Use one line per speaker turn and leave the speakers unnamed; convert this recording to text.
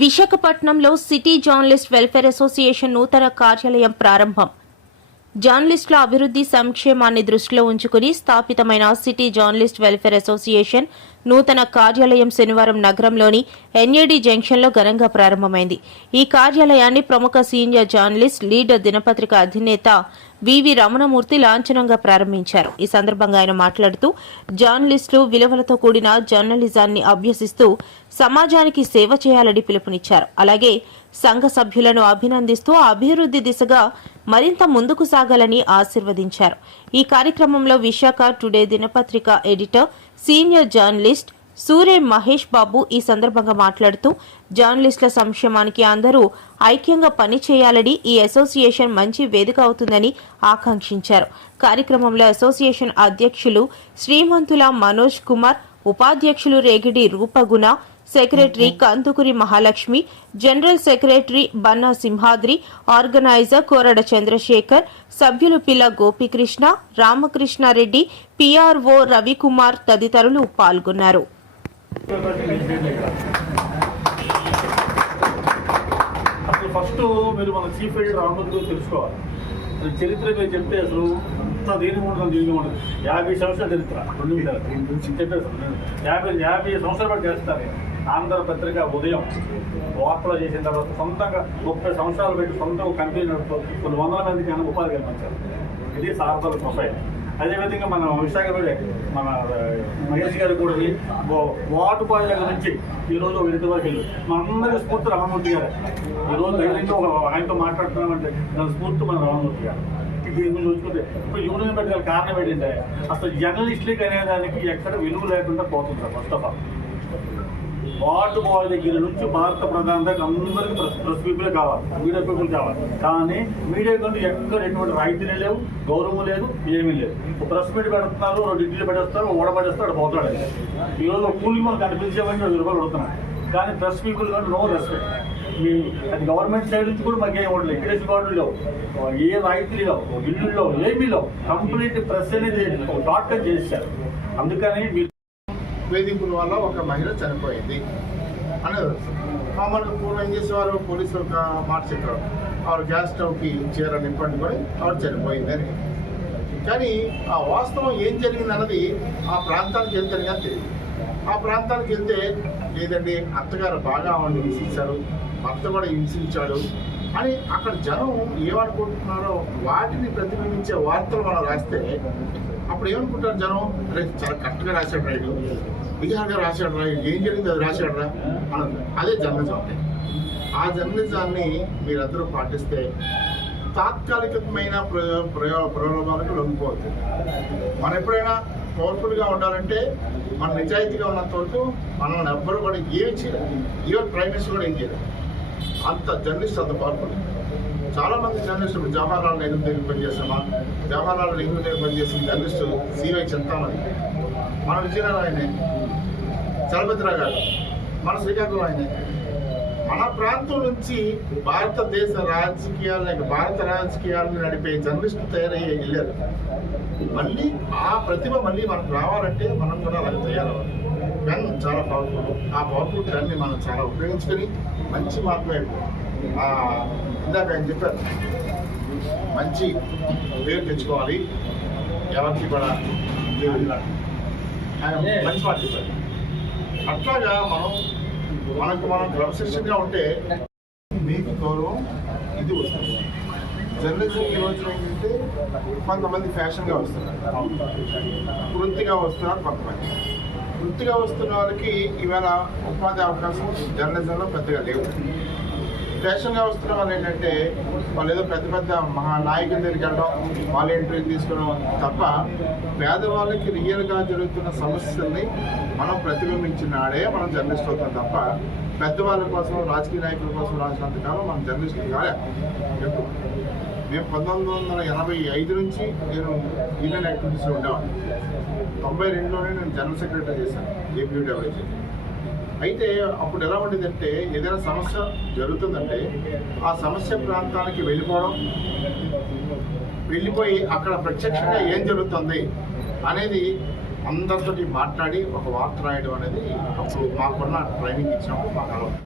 విశాఖపట్నంలో city journalist welfare association నూతన కార్యాలయం ప్రారంభం. జర్నలిస్టుల అభివృద్ధి సంక్షేమాన్ని దృష్టిలో ఉంచుకుని స్థాపితమైన సిటీ జర్నలిస్ట్ వెల్ఫేర్ అసోసియేషన్ నూతన కార్యాలయం శనివారం నగరంలోని ఎన్ఏడి జంక్షన్లో ఘనంగా ప్రారంభమైంది. ఈ కార్యాలయాన్ని ప్రముఖ సీనియర్ జర్నలిస్ట్ లీడర్ దినపత్రిక అధినేత వివి రమణమూర్తి లాంఛనంగా ప్రారంభించారు. ఈ సందర్భంగా ఆయన మాట్లాడుతూ జర్నలిస్టులు విలువలతో కూడిన జర్నలిజాన్ని అభ్యసిస్తూ సమాజానికి సేవ చేయాలని పిలుపునిచ్చారు. అలాగే సంఘ సభ్యులను అభినందిస్తూ అభివృద్ధి దిశగా మరింత ముందుకు సాగాలని ఆశీర్వదించారు. ఈ కార్యక్రమంలో విశాఖ టుడే దినపత్రిక editor senior journalist Sure Mahesh Babu ఈ సందర్భంగా మాట్లాడుతూ జర్నలిస్టుల సంక్షేమానికి అందరూ ఐక్యంగా పనిచేయాలని ఈ అసోసియేషన్ మంచి వేదిక అవుతుందని ఆకాంక్షించారు. కార్యక్రమంలో అసోసియేషన్ అధ్యక్షులు శ్రీమంతుల మనోజ్ కుమార్ ఉపాధ్యక్షులు Regidi Rupaguna secretary Kandukuri Mahalakshmi general secretary Banna Simhadri organiser Korada Chandrasekhar సభ్యులు పిల్ల గోపికృష్ణ రామకృష్ణారెడ్డి పిఆర్ఓ రవికుమార్ తదితరులు పాల్గొన్నారు.
ఫస్ట్ మీరు మన చీఫ్ ఎడిటర్ రామోద్దు తెలుసుకోవాలి. అది చరిత్ర మీరు చెప్తే అసలు అంత దేని ఉండదు దీనికి ఉండదు యాభై సంవత్సరాల చరిత్ర. రెండు చెప్పేసి యాభై యాభై సంవత్సరాలు బట్టి చేస్తారు. ఆంధ్రపత్రిక ఉదయం వార్తలు చేసిన తర్వాత సొంతంగా ముప్పై సంవత్సరాలు పెట్టి సొంతంగా కంపెనీ నడుపుతూ కొన్ని వందల మందికి కానీ ఉపాధి కల్పించారు ఇది సార్థల ప్రొఫైల్ అదేవిధంగా మన విశాఖపడే మన మహేష్ గారు కూడా వాటు బాయ్ దగ్గర నుంచి ఈ రోజు వరకు వెళ్ళి మనందరి స్ఫూర్తి రామమూర్తి గారు. ఈ రోజు ధైర్యంగా ఒక ఆయనతో మాట్లాడుతున్నామంటే దాని స్ఫూర్తి మన రామమూర్తి గారు. దీని చూసుకుంటే ఇప్పుడు యూనియన్ పెట్టగల కారణం ఏంటంటే అసలు జర్నలిస్టులకి అనేదానికి ఎక్కడ విలువ లేకుండా పోతుంది sir first of all ward boy దగ్గర నుంచి భారత ప్రధాని దాకా అందరికీ ప్రెస్ ప్రెస్ పీపుల్ కావాలి. మీడియా పీపుల్ కావాలి. కానీ మీడియా కంటే ఎక్కడ ఎటువంటి రైతులే లేవు గౌరవం లేదు ఏమీ లేదు. ప్రెస్ మీట్ పెడుతున్నారు రెండు ఇడ్లీ పెట్టేస్తారు ఓడబడేస్తారు అక్కడ పోతాడు ఈరోజు కూలికి మనం కనిపించేవని రెండు రూపాయలు పడుతున్నాయి కానీ ప్రెస్ పీపుల్ కానీ నో రెస్పెక్ట్. మీ అది గవర్నమెంట్ సైడ్ నుంచి కూడా మాకు ఏం ఉండలేదు ఎక్కడేసి లేవు. ఏ రైతులు లేవు ఇల్లు లేవు ఏమీ లేవు. కంప్లీట్ ప్రెస్ అనేది ఒక చేశారు అందుకని మీరు
వేధింపుల వల్ల ఒక మహిళ చనిపోయింది. అనేది మామూలుగా పూర్వం ఏం చేసేవారు? పోలీసులు ఒక మాట చెప్పారు. ఆవిడ గ్యాస్ స్టవ్కి చీర నింపట్టుకొని ఆవిడ చనిపోయిందని కానీ ఆ వాస్తవం ఏం జరిగింది అన్నది ఆ ప్రాంతానికి వెళ్తే కానీ తెలియదు ఆ ప్రాంతానికి వెళ్తే లేదండి అత్తగారు బాగా ఆవిడని హింసించారు. భర్త కూడా హింసించాడు. అని అక్కడ జనం ఏమనుకుంటున్నారో వాటిని ప్రతిబింబించే వార్తలు మనం రాస్తే అప్పుడు ఏమనుకుంటారు జనం? అరే చాలా కరెక్ట్గా రాశాడు రైడు విజయనగర్ రాశాడు రా ఏం జరిగింది? అది రాశాడు రా. అదే జర్నలిజం అంటే ఆ జర్నలిజాన్ని మీరందరూ పాటిస్తే తాత్కాలికమైన ప్రయో ప్రయో ప్రలోభాలకు లొంగిపోతుంది. మనం ఎప్పుడైనా పవర్ఫుల్గా ఉండాలంటే మన నిజాయితీగా ఉన్నంత వరకు మనల్ని ఎవ్వరు కూడా ఏం చేయలేదు ఈవెన్ ప్రైమ్ మినిస్టర్ కూడా ఏం చేయలేదు అంత జర్నలిస్ట్ అంత పవర్ఫుల్ చాలా మంది జర్నలిస్టులు జవహర్లాల్ నెహ్రూ దగ్గర పనిచేస్తామా? జవహర్లాల్ నెహ్రూ దగ్గర పనిచేసిన జర్నలిస్టు సివై చింతామణి. మన విజయనగరం ఆయనే. చలపతిరావు గారు. మన శ్రీకాకుళం ఆయనే. మన ప్రాంతం నుంచి భారతదేశ రాజకీయాలను భారత రాజకీయాలను నడిపే జర్నలిస్టులు తయారయ్యే వెళ్ళారు మళ్ళీ ఆ ప్రతిభ మళ్ళీ మనకు రావాలంటే మనం కూడా అలాగే తయారవ్వాలి. పెన్ చాలా పవర్ఫుల్ ఆ పవర్ఫుల్ పెన్ని మనం చాలా ఉపయోగించుకొని మంచి మార్గమే ఇందాక ఆయన చెప్పారు. మంచి పేరు తెచ్చుకోవాలి. ఎవరికి కూడా ఆయన మంచి మాట చెప్పారు. అట్లాగా మనం మనకు మనం క్రమశిక్షణగా ఉంటే మీకు గౌరవం ఇది వస్తుంది. జర్నలిజం ఈ రోజున ఏంటంటే కొంతమంది ఫ్యాషన్గా వస్తున్నారు. వృత్తిగా వస్తున్నారు కొంతమంది. వృత్తిగా వస్తున్న వాళ్ళకి ఇవాళ ఉపాధి అవకాశం జర్నలిజంలో పెద్దగా లేవు. ఫ్యాషన్గా వస్తున్న వాళ్ళు ఏంటంటే వాళ్ళు ఏదో పెద్ద పెద్ద మహా నాయకుల దగ్గరికి వెళ్ళడం వాళ్ళ ఇంటర్వ్యూ తీసుకోవడం తప్ప పేదవాళ్ళకి రియల్గా జరుగుతున్న సమస్యల్ని మనం ప్రతిబింబించిన ఆడే మనం జర్నలిస్ట్ అవుతాం తప్ప పెద్దవాళ్ళ కోసం రాజకీయ నాయకుల కోసం రాసినంత కాలం మనం జర్నలిస్ట్ కాలే. మేము పంతొమ్మిది వందల ఎనభై ఐదు నుంచి నేను యూనియన్ యాక్టివిటీస్లో ఉండేవాడిని. తొంభై రెండులోనే నేను జనరల్ సెక్రటరీ చేశాను ఏపీడబ్ల్యూజీ అయితే అప్పుడు ఎలా ఉండేదంటే ఏదైనా సమస్య జరుగుతుందంటే ఆ సమస్య ప్రాంతానికి వెళ్ళిపోవడం వెళ్ళిపోయి అక్కడ ప్రత్యక్షంగా ఏం జరుగుతుంది అనేది అందరితోటి మాట్లాడి ఒక వార్త రాయడం అనేది అప్పుడు మాకున్న ట్రైనింగ్ ఇచ్చినప్పుడు మాకు అలవాటు.